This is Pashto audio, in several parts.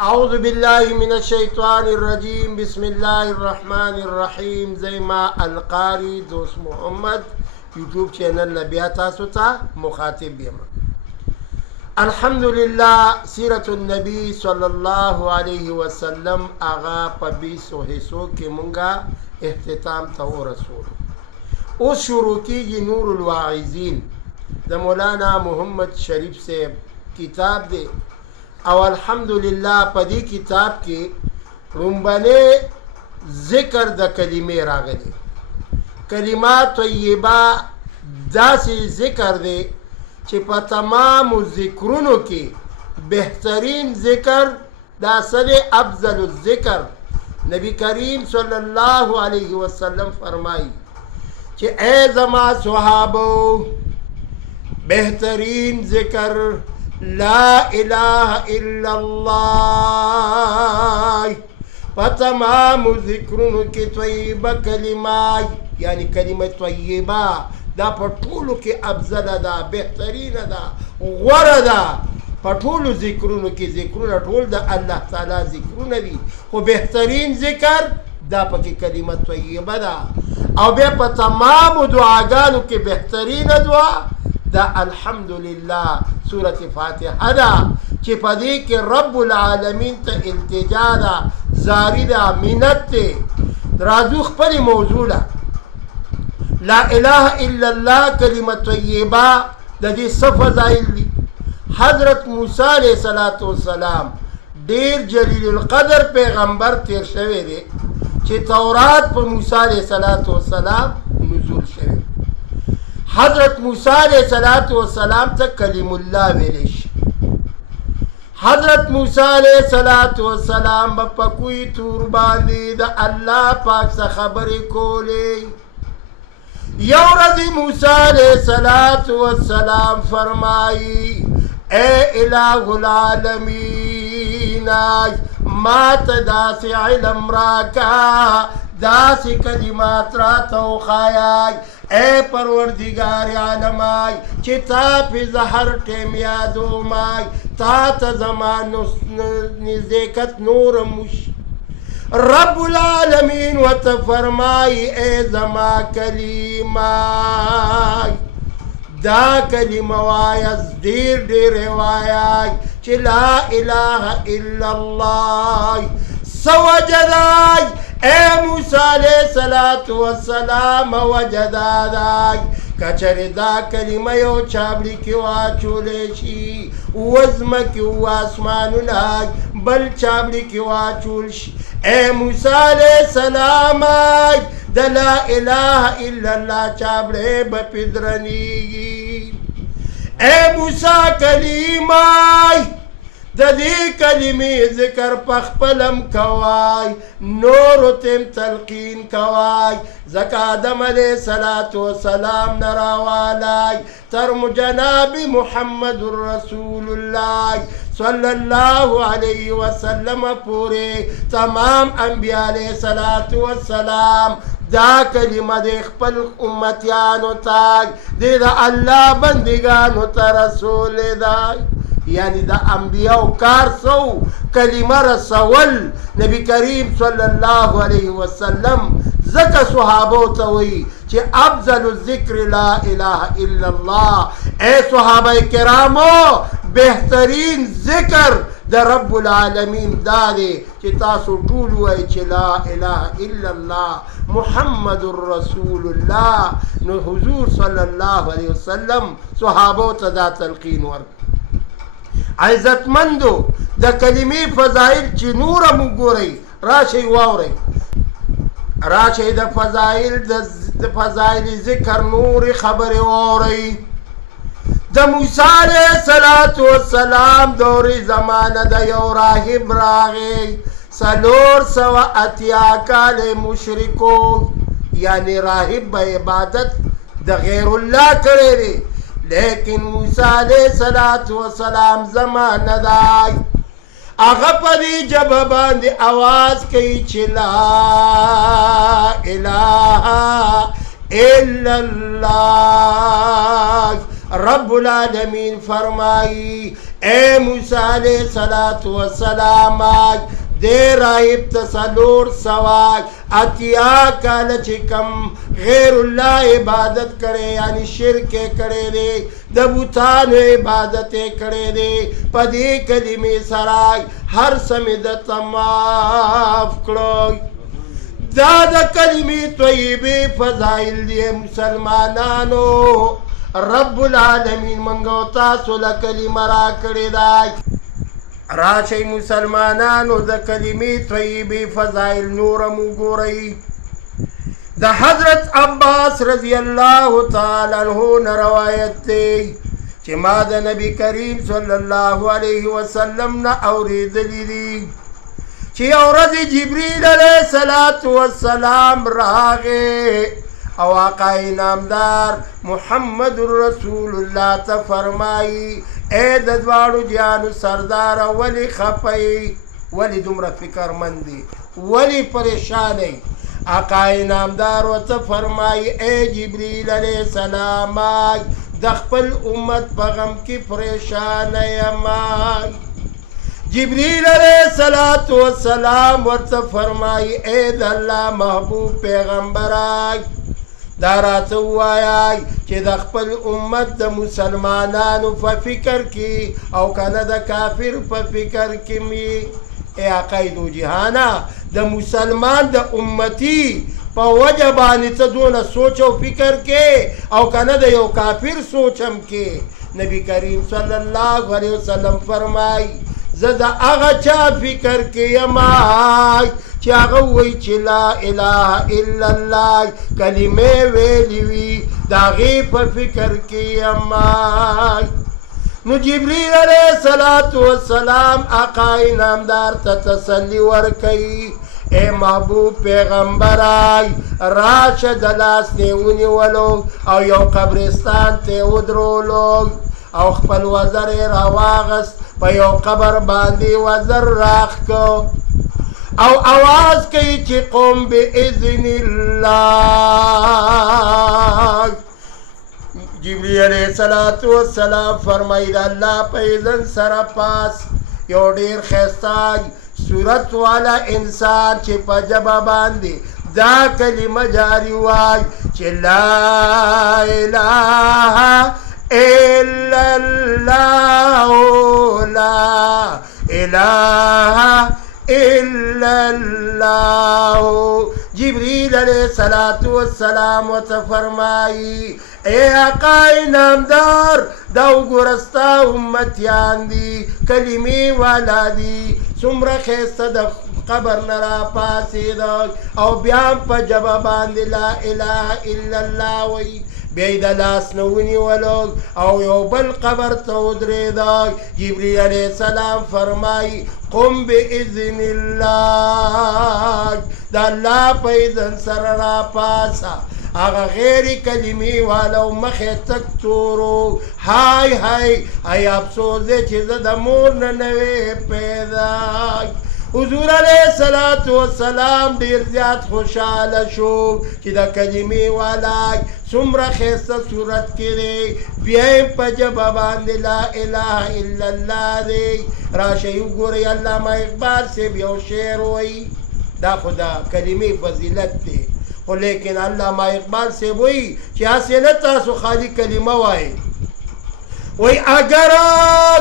أعوذ بالله من الشيطان الرجيم. بسم الله الرحمن الرحيم. زي ما القاري دوست محمد يوتيوب چینل نبیا تاسو ته مخاطب یم. الحمد لله سیرة النبی صلی الله علیه وسلم آغا په 20 حصو کې مونږه اختتام ته ورسولو. اوس شروع کیږي نور الواعظین د مولانا محمد شریف صاحب کتاب دی او الحمدلله په دې کتاب کې رومبنه ذکر د کلمې راغلي. کلمات طیبه داسې ذکر دی چې په تمام ذکرونو کې بهترین ذکر دا سره افضل الذکر. نبی کریم صلی الله علیه وسلم فرمایي چې ای زما صحابو بهترین ذکر لا اله الا الله. په تمام ذکرونو کې طیبه کلمه یعنی کلمه طیبه دا په ټولو کې افضل ده، بهترینه ده، غوره ده. په ټولو ذکرونو کې ذکرونه ټول د الله تعالی ذکرونه دي، خو بهترین ذکر دا پکې کلمه طیبه ده. او بیا په تمام دعاګانو کې بهترینه دعا دا الحمدلله سورة فاتحه ده چې په دې کې رب العالمین ته التجا ده، زاری ده، منت ده. راځو خپل موضوع ده. لا اله الا الله کلمه طیبه د دې څه فضایل دي. حضرت موسی علیه السلام ډیر جلیل القدر پیغمبر تیر شوی دی چې تورات په موسی علیه السلام نزول شوی. حضرت موسی علیہ السلام ته کلیم الله ویل شي. حضرت موسی علیہ السلام په کوی تور باندې د الله پاک څخه خبرې کولې. یو ورځ موسی علیہ السلام فرمایي اے الہ العالمین ما ته داسې علم راکا، داسې کلمات راته وښایئ اے پروردگار عالمای چې تا په زهر ټیم یادومای، تا ته زما نزدېکت نورم وشي. رب العالمین ورته فرمایي اے زما کلیمای دا کلمه وایه، ډېر ډېرې وایئ چې لا اله الا الله. سوجدای اے موسی علیہ السلام وجدادای کچری دا کلمه یو چابلی کې واچولی شي، وزمکې و آسمانونه بل چابلی کې واچول شي. اے موسی علیہ السلام د لا اله الا الله چابلی به پې درنیږي. اے موسی کلیمای د دې کلمې ذکر په خپلم کوای، نورو تم تلقین کوای، ځکه آدم علیه السلام نه راوالی تر جناب محمد رسول الله صلی الله علیه وسلم پورې تمام انبیاء علیه السلام دا کلمه د خپل امتیانو ته د الله بندگانو ته رسول دی. یعنی دا انبیاء کار سو کلمه رسول. نبی کریم صلی الله علیه وسلم زکه صحابو ته وی چې افضل الذکر لا اله الا الله. اے صحابه کرامو بهترین ذکر د رب العالمین دا دی چې تاسو ټول وای چې لا اله الا الله محمد رسول الله. نو حضور صلی الله علیه وسلم صحابو ته دا تلقین ورک. عزتمندو د کلمې فضایل چې نورم وګورئ، راشئ واورئ، راشئ د فضایل ذکر نورې خبرې واورئ. د موسی علیه السلام دورې زمانه د یو راهب راغی، 480 کاله مشرکو یعنی راهب به عبادت د غیر الله کړی دی. لیکن موسی علیہ السلام زمانه دای هغه په دې ژبه باندې آواز کوي چې لا اله الا الله. رب العالمین فرمائی اے موسیٰ علیہ السلام آج دے راہب تسلور سواج اتیا کال چکم غیر اللہ عبادت کرے یعنی شرک کرے دے دبوتان عبادت کرے دے پدی کلمی سرائی ہر سمدت معاف کروئی دادا کلمی طیبی فضائل دیے مسلمانانو رب العالمین منگو تاسو لکلمہ را کردائی راشی مسلمانانو دا کلمی طیبی فضائل نورم گوری دا حضرت عباس رضی اللہ تعالی عنہ روایت تے چی ما دا نبی کریم صلی اللہ علیہ وسلم نا اورید لیدی چی اورد جبریل علیہ السلام راغے او آقا نامدار محمد رسول اللہ تا فرمائی اے ددوارو جانو سردار ولی خفائی ولی دمرا فکر مندی ولی پریشانی آقا نامدار و تا فرمائی اے جبریل علیہ السلام آئی دخپل امت بغم کی پریشانی امائی جبریل علیہ السلام ورطا فرمائی اے داللہ محبوب پیغمبر آئی دارات ہوائی چی دا خپل امت دا مسلمانانو پا فکر کی او کانا دا کافر پا فکر کی می اے آقای دو جہانا دا مسلمان دا امتی پا وجبانی تا دونا سوچ و فکر کے او کانا دا یو کافر سوچم کے نبی کریم صلی اللہ علیہ وسلم فرمائی زد آغا چا فکر کے یمائی چی آغا وی چی لا الہ الا اللہ کلمے ویلیوی دا غیب فکر کی یمائی نو جبریل علیہ السلام آقای نامدار تا تسلی ورکی اے محبوب پیغمبر آئی راشد دلاس نیونی ولوگ او یو قبرستان تے ادرو لوگ او خپل وزر رواغست پا یو قبر باندی وزر راخ کو او آواز کئی چی قوم بی اذن اللہ جبریل علیہ السلام فرمائی دا اللہ پا اذن سر پاس یو دیر خیستائی صورت والا انسان چی پا جبا باندی دا کلمہ جاری وائی چی لا الہ الا اللہ لا الہ الا اللہ جبریل علیہ السلام فرمائی اے آقای نامدار داو گرستا امتیان دی کلمی والا دی سمر خیست دا قبر نرا پاسی دا او بیان پا جبا باند لا الہ الا اللہ وی بیاید لاس نونی ولوگ او یو بل قبر تودری دا جبریل علیہ السلام فرمائی قم بی اذن اللہ دا اللہ پا اذن سر را پاسا آغا غیری کلمی والو مخی تک تورو ہائی ہائی ای افسوزے چیز دا مورن نوے پیدائی حضور علیہ السلام دیر زیاد خوشحال شو چی دا کلمی والائی سمر خیست صورت کی دے بیائیم پا جبا باند لا الہ الا اللہ دے راشیو گوری علامہ اقبال سے بیو شیر ہوئی دا خدا کلمی فضیلت دے لیکن علامہ اقبال سے وہی چاہتے نتا سو خالی کلمہ وائی وی اگر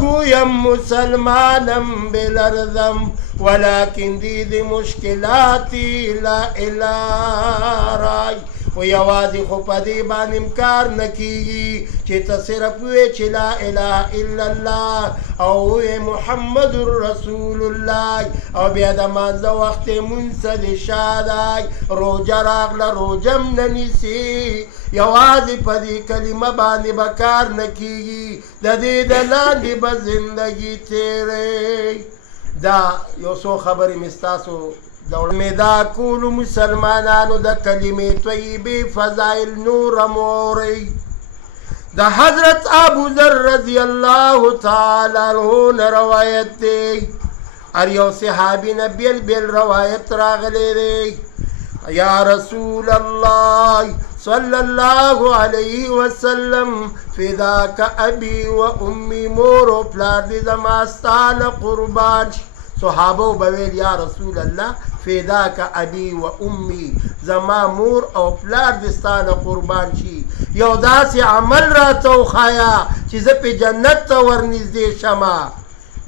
گویم مسلمانم بلرزم ولیکن دید مشکلاتی لا الہ رائی وی آوازی خوپدی بان امکار نکی چیتا صرف وی چی لا الہ الا اللہ او وی محمد رسول اللہ او بیاد مانزا وقت منسد شادائی رو جراغ لروجم ننیسی یوازی پدی کلمہ باندی بکار نکی دا دید لاندی بزندگی تیرے دا یو سو خبری مستاسو دور میں دا کولو مسلمانانو دا کلمی طیبی فضائل نور موری دا حضرت ابو ذر رضی اللہ تعالی عنہ روایت دے اور یو صحابی نبیل بیل روایت راغلے دے یا رسول اللہ صلی الله علیه وسلم فداک ابي و امي مور او پلار دې زما ستا له قربان شي. صحابه به ویل یا رسول الله فداک ابي و امي، زما مور او پلار دې ستا له قربان شي، یو داسې عمل راته وښایه چې زه په جنت ته ورنږدې شمه.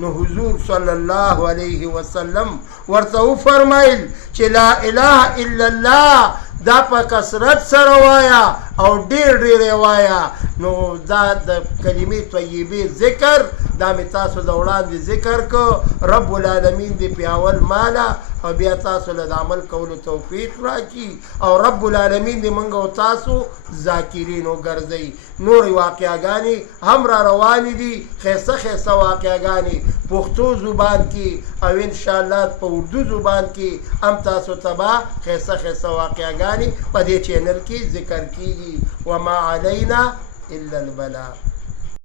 نو حضور صلی الله علیه وسلم ورته وفرمیل چې لا اله الا الله دا په کثرت سره وایا او ډېر ډېر وایا. نو دا د کلمې طیبې ذکر دا مې تاسو د وړاندې ذکر کو. رب العالمین دې په اول مالا او بیا تاسو له د عمل کولو توفیق راکړي او رب العالمین دې موږ او تاسو ذاکرین وګرځوي. نورې واقعګانې هم را روانې دي، ښایسته ښایسته واقعګانې پښتو زبان کې او انشاءالله په اردو زبان کې هم تاسو ته به ښایسته ښایسته واقعګانې په دې چینل کې ذکر کېږي. وما علینا الا البلاغ.